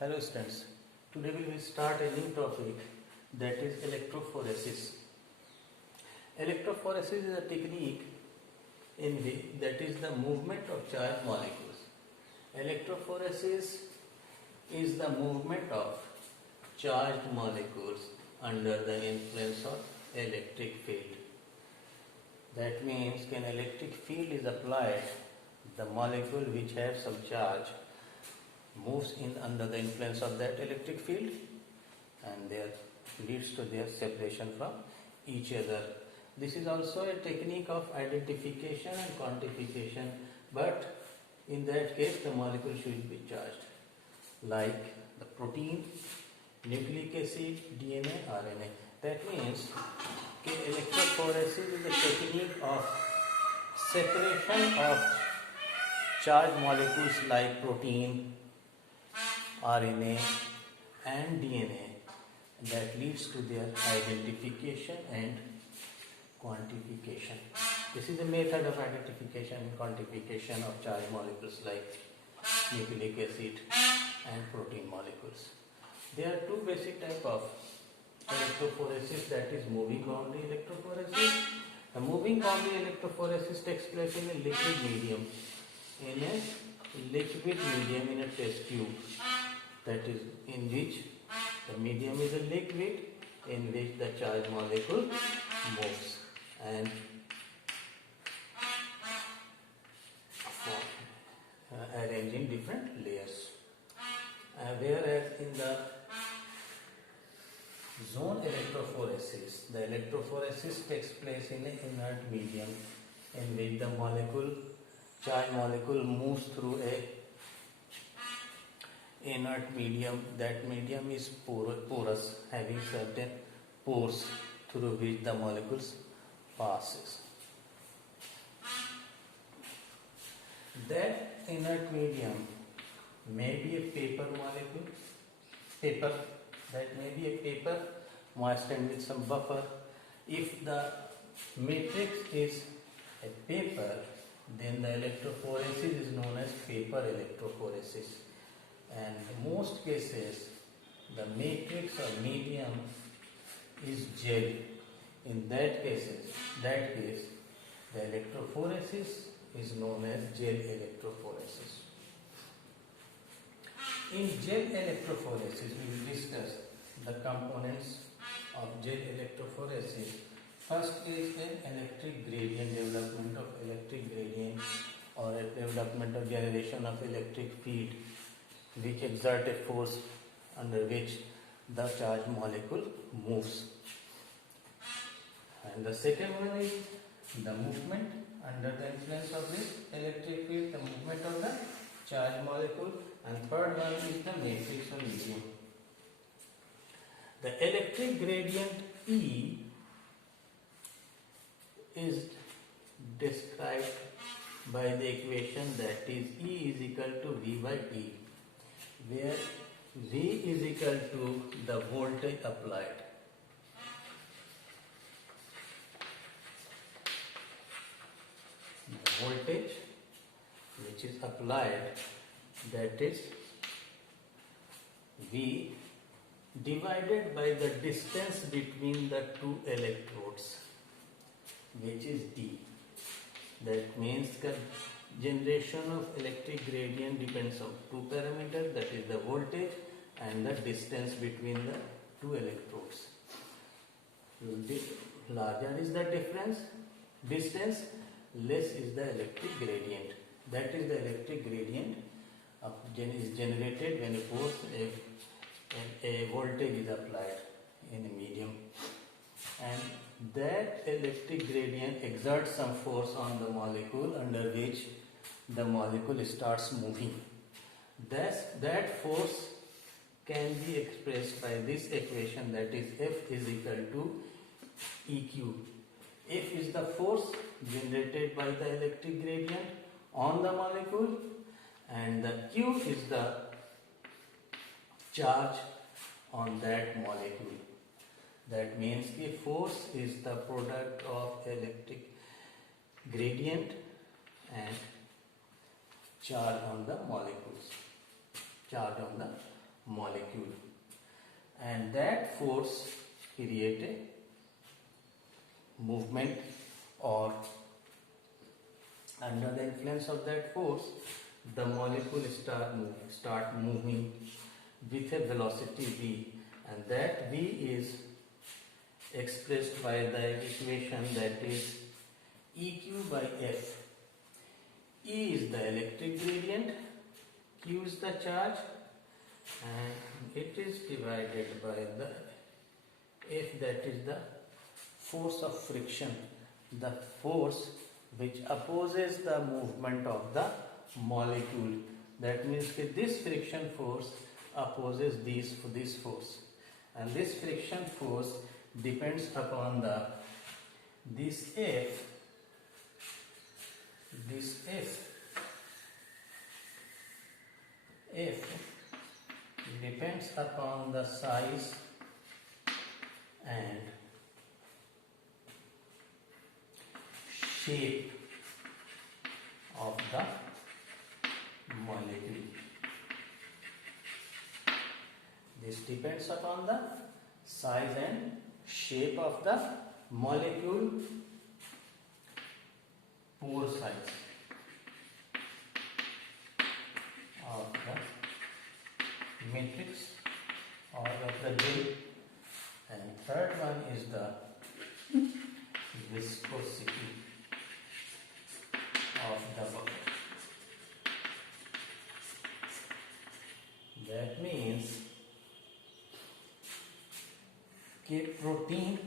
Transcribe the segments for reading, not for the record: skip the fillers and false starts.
Hello students, today we will start a new topic, that is electrophoresis. Electrophoresis is a technique that is the movement of charged molecules. Electrophoresis is the movement of charged molecules under the influence of electric field. That means when electric field is applied, the molecule which has some charge moves in under the influence of that electric field and there leads to their separation from each other. This is also a technique of identification and quantification, but in that case the molecule should be charged, like the protein, nucleic acid, DNA, RNA. That means electrophoresis is a technique of separation of charged molecules like protein, RNA and DNA that leads to their identification and quantification. This is a method of identification and quantification of charged molecules like nucleic acid and protein molecules. There are two basic types of electrophoresis, that is moving boundary electrophoresis. The moving boundary electrophoresis takes place in a liquid medium, in a test tube, that is in which the medium is a liquid in which the charged molecule moves and arranged in different layers. Whereas in the zone electrophoresis, the electrophoresis takes place in an inert medium in which the charged molecule moves through a inert medium. That medium is porous, having certain pores through which the molecules passes. That inert medium may be a paper molecule, that may be a paper moistened with some buffer. If the matrix is a paper, then the electrophoresis is known as paper electrophoresis. And in most cases, the matrix or medium is gel. In that case, the electrophoresis is known as gel electrophoresis. In gel electrophoresis, we will discuss the components of gel electrophoresis. First is an electric gradient, development of electric gradient or a development or generation of electric field which exert a force under which the charged molecule moves. And the second one is the movement under the influence of this electric field, the movement of the charged molecule. And third one is the matrix or medium. The electric gradient E is described by the equation that is E is equal to V by T, where V is equal to the voltage applied. The voltage which is applied, that is V divided by the distance between the two electrodes, which is D. That means the generation of electric gradient depends on two parameters, that is the voltage and the distance between the two electrodes. Larger is the distance, less is the electric gradient. That is the electric gradient is generated when a voltage is applied in a medium, and that electric gradient exerts some force on the molecule under which the molecule starts moving. That force can be expressed by this equation, that is F is equal to EQ. F is the force generated by the electric gradient on the molecule, and the Q is the charge on that molecule. That means the force is the product of electric gradient and charge on the molecules. molecule, and that force create a movement, or under the influence of that force the molecule start moving with a velocity v, and that v is expressed by the equation that is eq by f. E is the electric gradient, q is the charge, and it is divided by the f, that is the force of friction, the force which opposes the movement of the molecule. That means that this friction force opposes this force, and this friction force depends upon this F depends upon the size and shape of the molecule. This depends upon the size and shape of the molecule, pore size of the matrix or of the gel, and third one is the viscosity of the buffer. That means a protein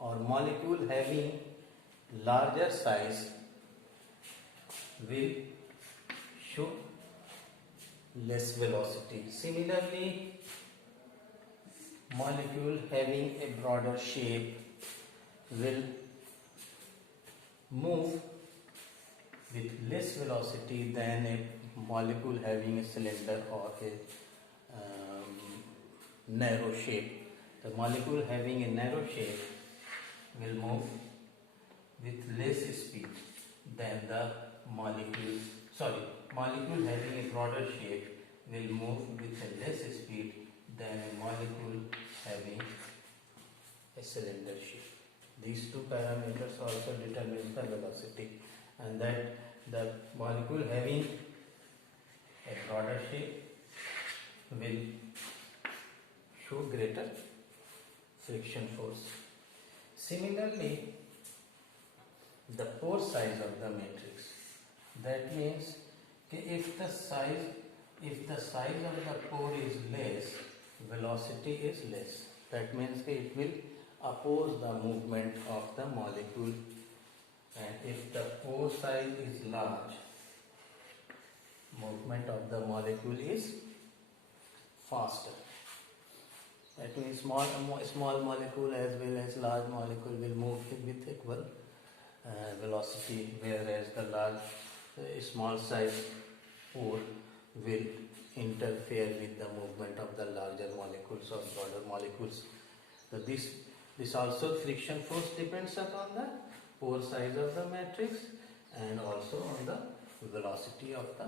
or molecule having larger size will show less velocity. Similarly, molecule having a broader shape will move with less velocity than a molecule having a cylinder or a narrow shape. The molecule having a narrow shape will move with less speed than the molecule having a broader shape will move with a less speed than a molecule having a cylinder shape. These two parameters also determine the velocity, and that the molecule having a broader shape will show greater friction force. Similarly, the pore size of the matrix, that means if the size of the pore is less, velocity is less. That means it will oppose the movement of the molecule, and if the pore size is large, movement of the molecule is faster. That means small molecule as well as large molecule will move with equal velocity, whereas the small size pore will interfere with the movement of the larger molecules or broader molecules. So this also friction force depends upon the pore size of the matrix and also on the velocity of the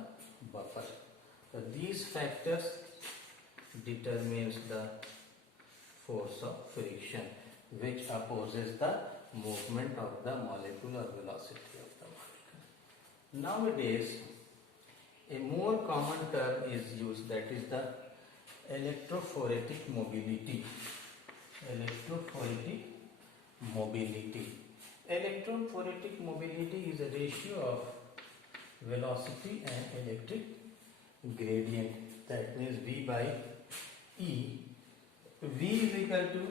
buffer. So these factors determines the force of friction which opposes the movement of the molecule or velocity of the molecule. Nowadays, a more common term is used, that is the electrophoretic mobility. Electrophoretic mobility is a ratio of velocity and electric gradient. That means V by E. V is equal to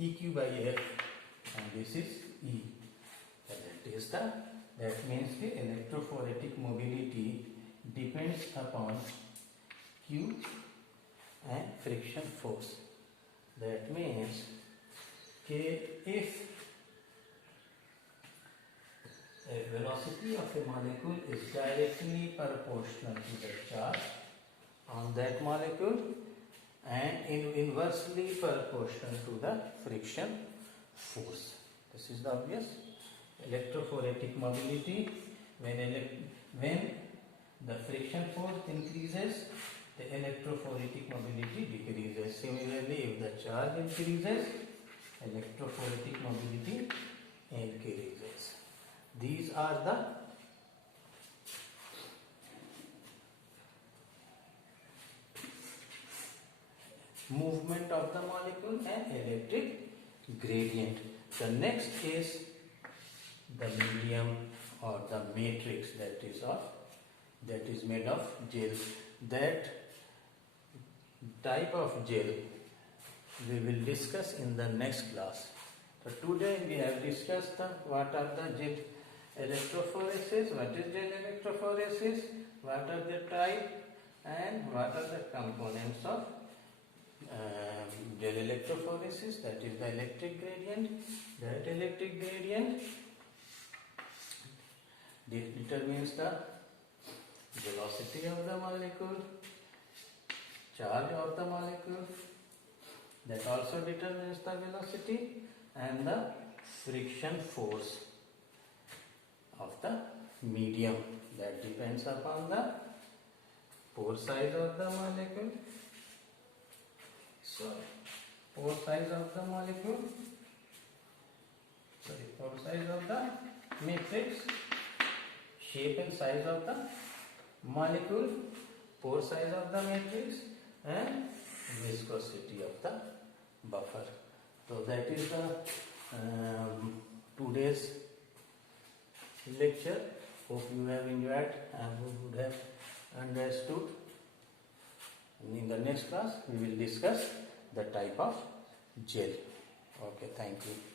EQ by F, and this is E. That means the electrophoretic mobility depends upon Q and friction force. That means if a velocity of a molecule is directly proportional to the charge on that molecule and inversely proportional to the friction force. This is the obvious. Electrophoretic mobility, when the friction force increases, the electrophoretic mobility decreases. Similarly, if the charge increases, electrophoretic mobility increases. These are the movement of the molecule and electric gradient. The next is the medium or the matrix that is made of gel. That type of gel we will discuss in the next class. So today we have discussed what are the gel electrophoresis, what is gel electrophoresis, what are the type, and what are the components of gel electrophoresis, that is the electric gradient. That electric gradient determines the velocity of the molecule, charge of the molecule, that also determines the velocity, and the friction force of the medium, that depends upon the pore size of the molecule. So, pore size of the molecule, pore size of the matrix, shape and size of the molecule, pore size of the matrix, and viscosity of the buffer. So that is the today's lecture. Hope you have enjoyed and would have understood. In the next class we will discuss the type of gel. Okay, thank you.